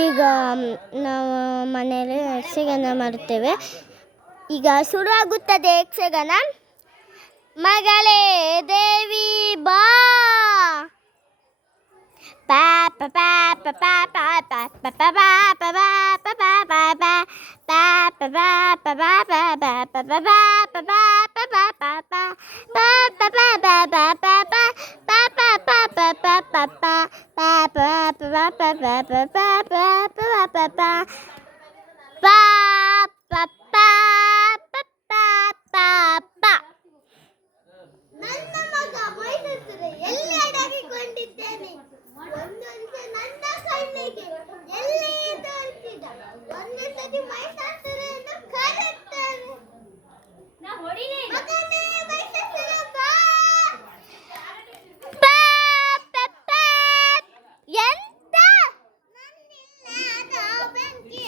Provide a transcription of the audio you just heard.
ಈಗ ನಾವು ಮನೆಯಲ್ಲಿ ಯಕ್ಷಗಾನ ಮಾಡುತ್ತೇವೆ. ಈಗ ಶುರುವಾಗುತ್ತದೆ ಯಕ್ಷಗಾನ. ಮಗಳೇ ದೇವಿ ಬಾ, ಪಾಪ ಪಾಪ ಪಾಪ ಪಾಪ ಪಾಪ ಪಾಪ ಪಾಪ ನನ್ನ ಮಗ ಮೈಸೂರು ಎಲ್ಲಿ ಅಡಗಿಕೊಂಡಿದ್ದೇನೆ. ಒಂದೊಂದು ನನ್ನ ಕಣ್ಣಿಗೆ ಎಲ್ಲಿ ತೋರಿಸಿದ ಒಂದು ಸತಿ ಮೈಸಾಸುರನ್ನು ಕರೆಯುತ್ತೇನೆ. ಮಗನೇ ಮೈಸಾಸುರ ಬಾ. ಎಂತ ನನ್ನಿಲ್ಲ ಅದು ಬೆಂಕಿ.